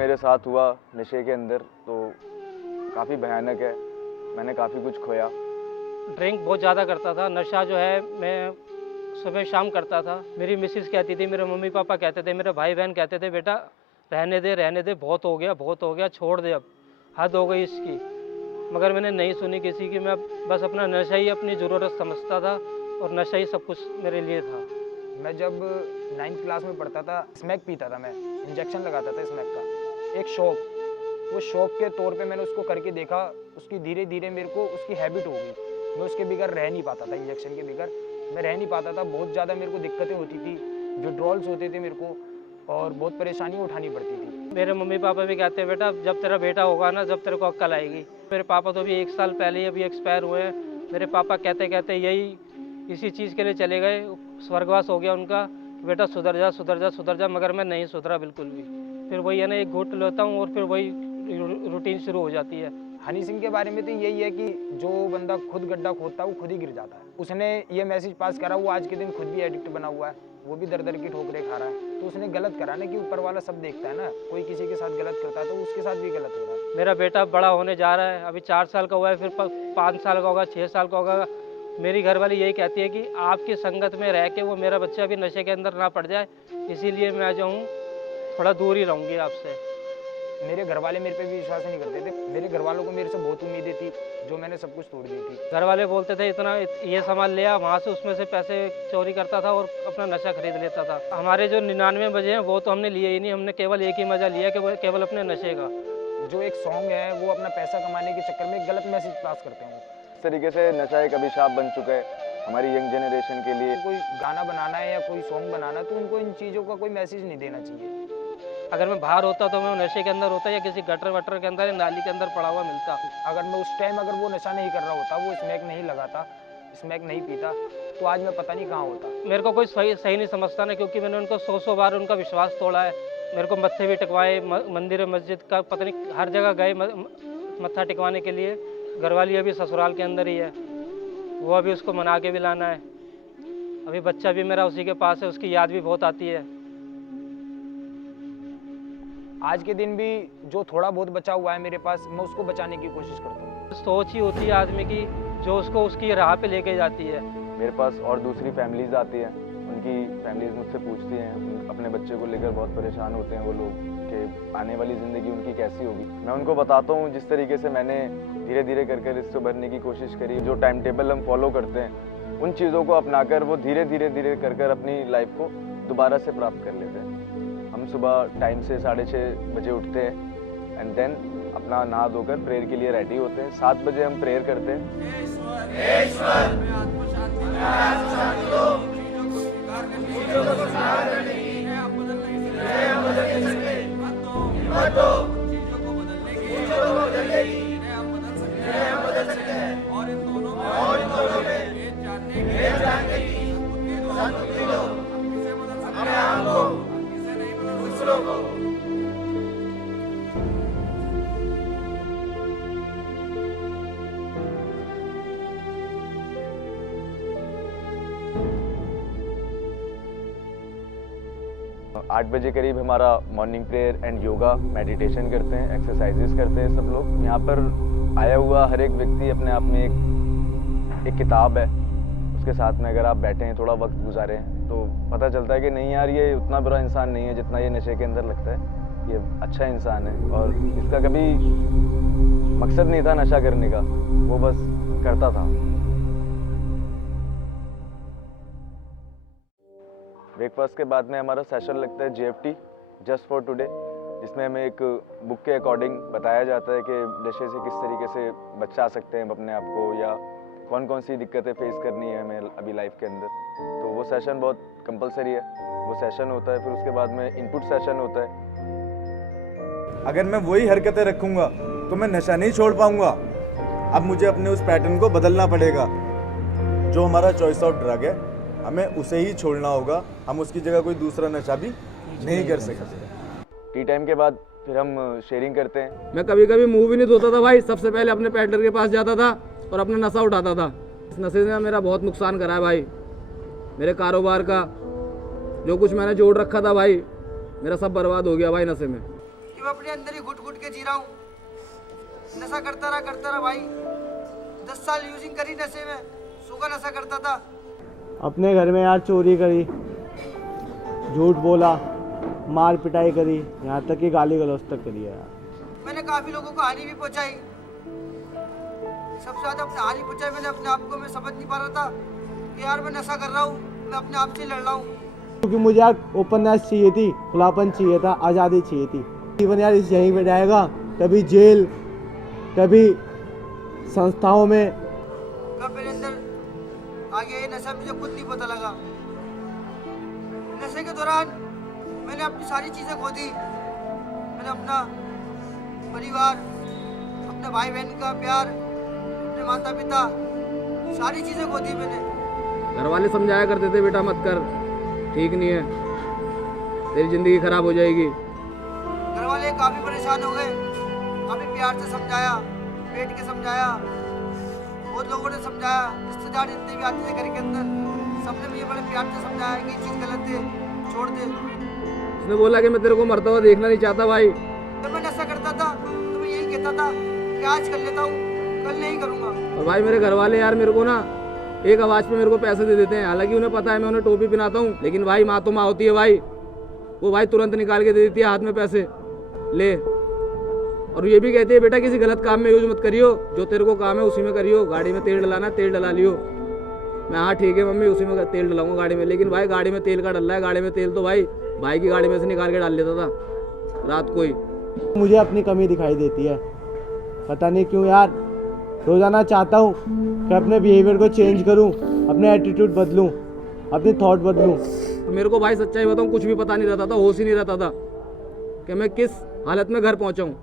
मेरे साथ हुआ नशे के अंदर तो काफ़ी भयानक है। मैंने काफ़ी कुछ खोया। ड्रिंक बहुत ज़्यादा करता था। नशा जो है मैं सुबह शाम करता था। मेरी मिसेस कहती थी, मेरे मम्मी पापा कहते थे, मेरे भाई बहन कहते थे, बेटा रहने दे, बहुत हो गया, छोड़ दे, अब हद हो गई इसकी। मगर मैंने नहीं सुनी किसी की। मैं बस अपना नशा ही अपनी ज़रूरत समझता था और नशा ही सब कुछ मेरे लिए था। मैं जब 9th क्लास में पढ़ता था, स्मैक पीता था, मैं इंजेक्शन लगाता था स्मैक का। एक शौक, वो शौक के तौर पे मैंने उसको करके देखा। उसकी धीरे धीरे मेरे को उसकी हैबिट हो गई। मैं उसके बगैर रह नहीं पाता था, इंजेक्शन के बगैर मैं रह नहीं पाता था। बहुत ज़्यादा मेरे को दिक्कतें होती थी, विड्रॉल्स होते थे मेरे को और बहुत परेशानियाँ उठानी पड़ती थी। मेरे मम्मी पापा भी कहते हैं, बेटा जब तेरा बेटा होगा ना, जब तेरे को अक्ल आएगी। मेरे पापा तो अभी 1 साल पहले ही अभी एक्सपायर हुए हैं। मेरे पापा कहते कहते यही इसी चीज़ के लिए चले गए। स्वर्गवास हो गया उनका, बेटा सुधर जा सुधर जा सुधर जा। मगर मैं नहीं सुधरा बिल्कुल भी। फिर वही है ना, एक घूंट लेता हूँ और फिर वही रूटीन शुरू हो जाती है। हनी सिंह के बारे में तो यही है कि जो बंदा खुद गड्ढा खोदता है वो खुद ही गिर जाता है। उसने ये मैसेज पास करा, वो आज के दिन खुद भी एडिक्ट बना हुआ है, वो भी दर दर की ठोकरें खा रहा है। तो उसने गलत करा ना, कि ऊपर वाला सब देखता है ना, कोई किसी के साथ गलत करता है तो उसके साथ भी गलत हो रहा है। मेरा बेटा बड़ा होने जा रहा है, अभी 4 साल का हुआ है, फिर 5 साल का होगा, 6 साल का होगा। मेरी घरवाली यही कहती है कि आपकी संगत में रह के वो मेरा बच्चा भी नशे के अंदर ना पड़ जाए, इसीलिए मैं जो हूँ थोड़ा दूर ही रहूँगी आपसे। मेरे घर वाले मेरे पे भी विश्वास नहीं करते थे। मेरे घर वालों को मेरे से बहुत उम्मीदें थी, जो मैंने सब कुछ तोड़ दी थी। घर वाले बोलते थे इतना ये सामान ले आ, वहाँ से उसमें से पैसे चोरी करता था और अपना नशा खरीद लेता था। हमारे जो 99 बजे हैं वो तो हमने लिए ही नहीं। हमने केवल एक ही मज़ा लिया कि वो केवल अपने नशे का। जो एक सॉन्ग है वो अपना पैसा कमाने के चक्कर में एक गलत मैसेज पास करते हैं। इस तरीके से नशा एक अभिशाप बन चुका है हमारी यंग जनरेशन के लिए। कोई गाना बनाना है या कोई सॉन्ग बनाना है तो उनको इन चीज़ों का कोई मैसेज नहीं देना चाहिए। अगर मैं बाहर होता तो मैं नशे के अंदर होता या किसी गटर वटर के अंदर या नाली के अंदर पड़ा हुआ मिलता। अगर मैं उस टाइम अगर वो नशा नहीं कर रहा होता, वो स्मैक नहीं लगाता, स्मैक नहीं पीता, तो आज मैं पता नहीं कहाँ होता। मेरे को कोई सही नहीं समझता ना, क्योंकि मैंने उनको 100 बार उनका विश्वास तोड़ा है। मेरे को मत्थे भी टिकवाए, मंदिर मस्जिद का पता नहीं हर जगह गए मत्था टिकवाने के लिए। घरवाली अभी ससुराल के अंदर ही है, वो अभी उसको मना के भी लाना है। अभी बच्चा भी मेरा उसी के पास है, उसकी याद भी बहुत आती है। आज के दिन भी जो थोड़ा बहुत बचा हुआ है मेरे पास, मैं उसको बचाने की कोशिश करता हूँ। सोच ही होती है आदमी की जो उसको उसकी राह पे लेके जाती है। मेरे पास और दूसरी फैमिलीज आती हैं, उनकी फैमिलीज मुझसे पूछती हैं, अपने बच्चे को लेकर बहुत परेशान होते हैं वो लोग कि आने वाली ज़िंदगी उनकी कैसी होगी। मैं उनको बताता हूँ जिस तरीके से मैंने धीरे धीरे कर इससे भरने की कोशिश करी। जो टाइम टेबल हम फॉलो करते हैं उन चीज़ों को अपनाकर वो धीरे धीरे कर अपनी लाइफ को दोबारा से प्राप्त कर लेते हैं। हम सुबह टाइम से 6:30 बजे उठते हैं एंड देन अपना नहा धोकर प्रेयर के लिए रेडी होते हैं। 7 बजे हम प्रेयर करते हैं। तो 8 बजे करीब हमारा morning prayer and yoga meditation करते हैं, एक्सरसाइजेस करते हैं सब लोग। यहाँ पर आया हुआ हर एक व्यक्ति अपने आप में एक किताब है, उसके साथ में अगर आप बैठे हैं, थोड़ा वक्त गुजारें तो पता चलता है कि नहीं यार ये उतना बुरा इंसान नहीं है जितना ये नशे के अंदर लगता है। ये अच्छा इंसान है और इसका कभी मकसद नहीं था नशा करने का, वो बस करता था। ब्रेकफास्ट के बाद में हमारा सेशन लगता है JFT, जस्ट फॉर टुडे, जिसमें हमें एक बुक के अकॉर्डिंग बताया जाता है कि नशे से किस तरीके से बचा सकते हैं अपने आप को, या कौन कौन सी दिक्कतें फेस करनी है हमें अभी लाइफ के अंदर। तो वो सेशन बहुत कंपलसरी है। वो सेशन होता है, फिर उसके बाद में इनपुट सेशन होता है। अगर मैं वही हरकतें रखूँगा तो मैं नशा नहीं छोड़ पाऊँगा। अब मुझे अपने उस पैटर्न को बदलना पड़ेगा। जो हमारा चॉइस ऑफ ड्रग है हमें उसे ही छोड़ना होगा। हम उसकी जगह कोई दूसरा नशा भी नहीं कर सकते। टी टाइम के बाद फिर हम शेयरिंग करते हैं। मैं कभी कभी मुंह भी नहीं धोता था भाई। सबसे पहले अपने पैडलर के पास जाता था और अपना नशा उठाता था। इस नशे ने मेरा बहुत नुकसान करा है भाई। मेरे कारोबार का जो कुछ मैंने जोड़ रखा था भाई, मेरा सब बर्बाद हो गया भाई नशे में। कि मैं अपने अंदर ही घुट घुट के जी रहा हूँ। नशा करता रहा भाई, 10 साल यूजिंग करी नशे में, सूखा नशा करता था। अपने घर में यार चोरी करी, झूठ बोला, मार पिटाई करी, यहाँ तक कि गाली गलौज तक करी है यार। मैंने काफी लोगों को हानि भी पहुंचाई, सबसे ज्यादा अपने हानि पहुंचाई मैंने अपने आप को। मैं समझ नहीं पा रहा था कि यार मैं नशा कर रहा हूँ, मैं अपने आप से लड़ रहा हूँ। क्योंकि मुझे यार ओपननेस चाहिए थी, खुलापन चाहिए था, आज़ादी चाहिए थी। जीवन यार इस यहीं पे जाएगा, कभी जेल, कभी संस्थाओं में। कब मेरे अंदर आ गया ये नशा मुझे खुद नहीं पता लगा। नशे के दौरान मैंने अपनी सारी चीज़ें खो दी। मैंने अपना परिवार, अपने भाई बहन का प्यार, अपने माता पिता, सारी चीज़ें खो दी मैंने। घर वाले समझाया करते थे बेटा मत कर, ठीक नहीं है, तेरी ज़िंदगी खराब हो जाएगी। घर वाले काफ़ी परेशान हो गए, काफ़ी प्यार से समझाया, बैठ के समझाया, बहुत लोगों ने समझाया, रिश्तेदार जितने भी आते थे घर के अंदर, सबने मुझे बड़े प्यार से समझाया कि ये चीज़ गलत है, छोड़ दे। उसने बोला कि मैं तेरे को मरता हुआ देखना नहीं चाहता भाई। जब मैं नशा करता था तो मैं यही कहता था कि आज कर लेता हूँ, कल नहीं करूँगा। और भाई मेरे घर वाले यार मेरे को ना एक आवाज़ पे मेरे को पैसे दे देते हैं, हालांकि उन्हें पता है मैं उन्हें टोपी पहनाता हूँ, लेकिन भाई माँ तो माँ होती है भाई, वो भाई तुरंत निकाल के दे देती है हाथ में पैसे, ले। और ये भी कहती है बेटा किसी गलत काम में यूज मत करियो, जो तेरे को काम है उसी में करियो। गाड़ी में तेल डलाना तेल डला लियो। मैं हाँ ठीक है मम्मी, उसी में तेल डलाऊंगा गाड़ी में। लेकिन भाई गाड़ी में तेल का डल रहा है, गाड़ी में तेल तो भाई की गाड़ी में से निकाल के डाल लेता था रात को ही। मुझे अपनी कमी दिखाई देती है, पता नहीं क्यों यार। रोज़ाना चाहता हूँ कि अपने बिहेवियर को चेंज करूँ, अपने एटीट्यूड बदलूँ, अपने थॉट बदलूँ। तो मेरे को भाई सच्चाई बताऊँ कुछ भी पता नहीं रहता था, होश ही नहीं रहता था कि मैं किस हालत में घर पहुँचा हूँ।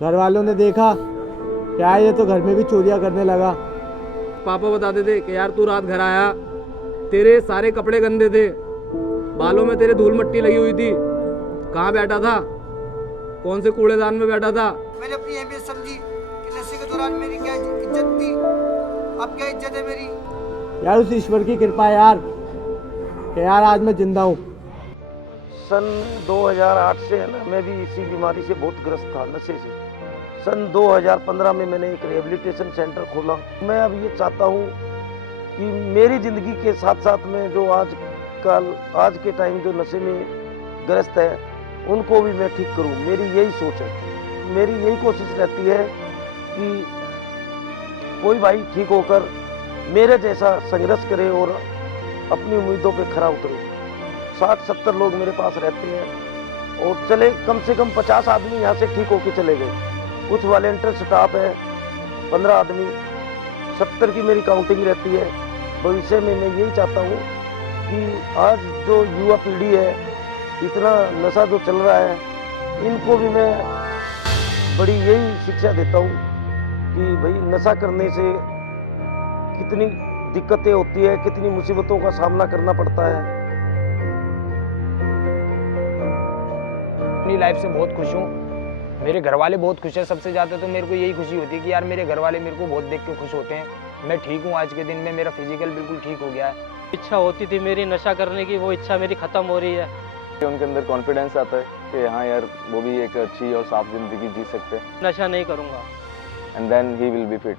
घर वालों ने देखा क्या ये तो घर में भी चोरियां करने लगा। पापा बताते थे कि यार तू रात घर आया, तेरे सारे कपड़े गंदे थे, बालों में तेरे धूल मिट्टी लगी हुई थी, कहाँ बैठा था, कौन से कूड़ेदान में बैठा था। मैंने अपनी अहमियत समझी कि नशे के दौरान मेरी क्या इज्जत थी, अब क्या इज्जत है मेरी। यार उस ईश्वर की कृपा है यार कि यार आज मैं जिंदा हूँ। सन 2008 से है ना, मैं भी इसी बीमारी से बहुत ग्रस्त था, नशे से। सन 2015 में मैंने एक रिहेबिलिटेशन सेंटर खोला। मैं अब ये चाहता हूँ कि मेरी ज़िंदगी के साथ साथ में जो आज के टाइम जो नशे में ग्रस्त है उनको भी मैं ठीक करूँ। मेरी यही सोच है, मेरी यही कोशिश रहती है कि कोई भाई ठीक होकर मेरे जैसा संघर्ष करे और अपनी उम्मीदों पे खरा उतरे। 60-70 लोग मेरे पास रहते हैं और चले कम से कम 50 आदमी यहाँ से ठीक होके चले गए। कुछ वॉलेंटियर स्टाफ है 15 आदमी, 70 की मेरी काउंटिंग रहती है। भविष्य में मैं यही चाहता हूँ कि आज जो युवा पीढ़ी है, इतना नशा जो चल रहा है, इनको भी मैं बड़ी यही शिक्षा देता हूँ कि भाई नशा करने से कितनी दिक्कतें होती है, कितनी मुसीबतों का सामना करना पड़ता है। अपनी लाइफ से बहुत खुश हूँ, मेरे घर वाले बहुत खुश हैं। सबसे ज़्यादा तो मेरे को यही खुशी होती है कि यार मेरे घर वाले मेरे को बहुत देख के खुश होते हैं। मैं ठीक हूँ, आज के दिन में मेरा फिजिकल बिल्कुल ठीक हो गया है। इच्छा होती थी मेरी नशा करने की, वो इच्छा मेरी ख़त्म हो रही है। उनके अंदर कॉन्फिडेंस आता है कि हाँ यार वो भी एक अच्छी और साफ जिंदगी जी सकते हैं। नशा नहीं करूँगा। And then he will be fit.